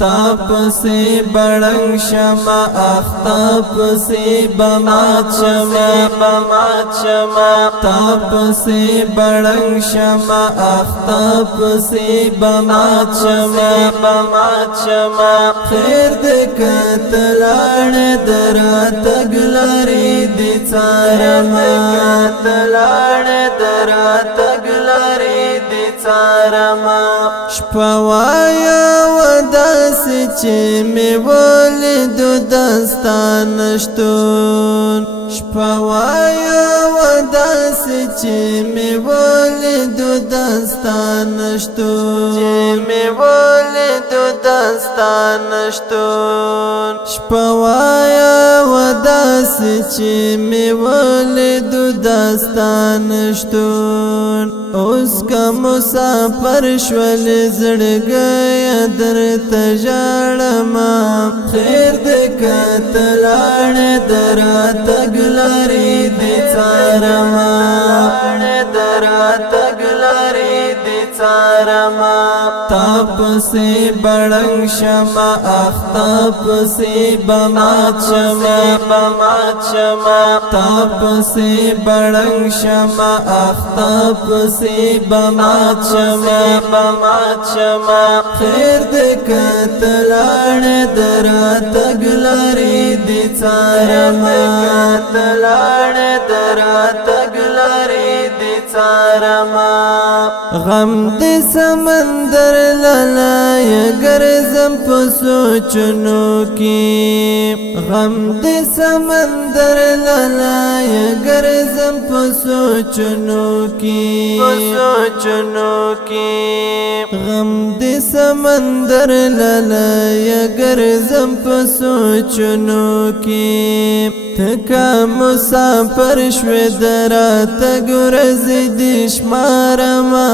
ताप से बड़ंग शमा आफ्ताब से बमात शमा ताप से बड़ंग शमा आफ्ताब से बमात शमा खैर दे कतलाण दरा तगलारी दिचारमा कतलाण दरा तगलारी दिचारमा शपवाया वदास चे में वलिद दस्तान नश्तून शपवाया वदास चे में वलिद दस्तान नश्तून में वलिद दस्तान नश्तून शपवाया वदास चे में वलिद दस्तान नश्तून उसका मुसाफर श्वल जड़ गया दर तजाड़मा खैर दे कतलाण दरा तगलारी दिचारमा दरा तगलारी दिचारमा ताप से बड़ंग शमा आफ्ताब से बमात शमा ताप से बड़ंग शमा आफ्ताब से बमात शमा खैर दे कतलाण दरा तगलारी दिचारमा कतलाण दरा तगलारी दिचारमा गम दे समंदर ललाय गर्जम सोचनो की गम दे समंदर ललाय गर्जम सोचनो की गम दे समंदर ललाय गर्जम सोचनो की थका मुसाफर श्वेदरा तगुरज दिशमारमा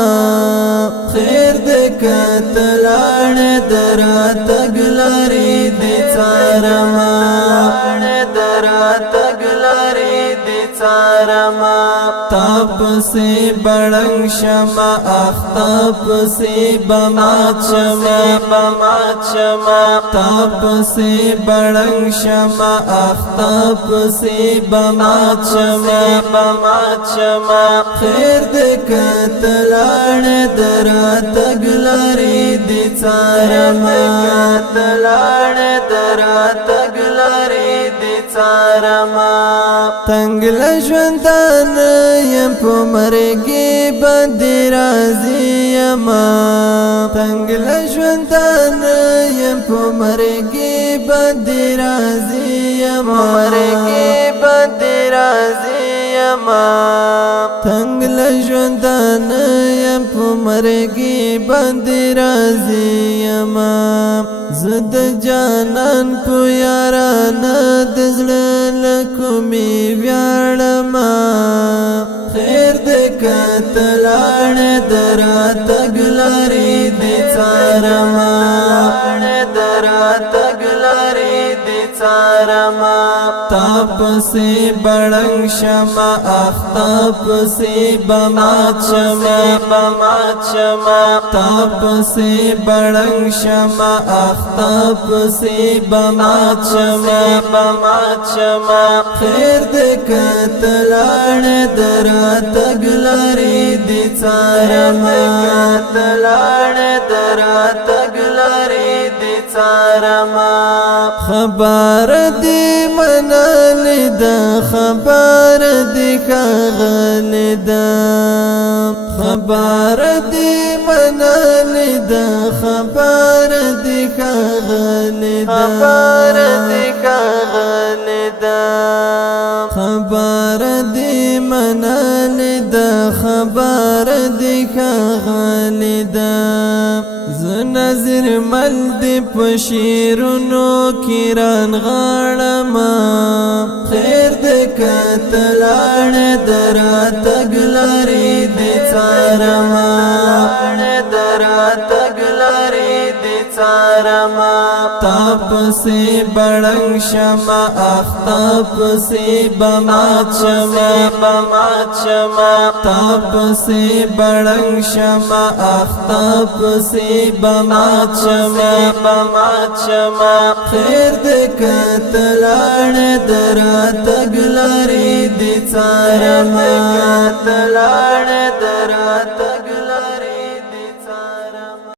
खैर दे कतलाण दरा तगलारी दिचारमा दरा तगलारी दिचारमा ताप से बड़ंग शमा आफ्ताब से बमात शमा ताप से बड़ंग शमा आफ्ताब से बमात शमा खैर दे कतलाण दरा तगलारी दिचारमा कतलाण दरा तगलारी दिचारमा तंगल ژوندان یم په مرګي باندې راضي یما تنگل ژوندان یم په مرګي باندې راضي یما مرګي باندې راضي یما تنگل ژوندان یم په مرګي باندې راضي یما زد جانان په یارانه د زړه لکومي ویاړما خیر دې کتلاړ درا تګلاري دې څارما درا تګلاري دې څارما تاپ سے بڑنگ شما آفتاب سے بمات شما تاپ سے بڑنگ شما آفتاب سے بمات شما خیر دے کتلاڑ درا تگلاری دی څارما کتلاڑ درا تگلاری دی څارما خبر دی منالی دا خبر دی خغلی دا خبر دی منالی دا خبر دی خغلی دا خبر دی خغلی دا خبر دی منالی دا خبر دی خغلی دا زنظر مل دی پشیرونو کیران غاڑما خیر دی کتلاڑ درا تگلاری دی څارما درا تگلاری دی څارما تاپ سے بڑنگ شما اختاپ سے بمات شما تاپ سے بڑنگ شما اختاپ سے بمات شما خیر دکت لان درا تگلاری دی څارما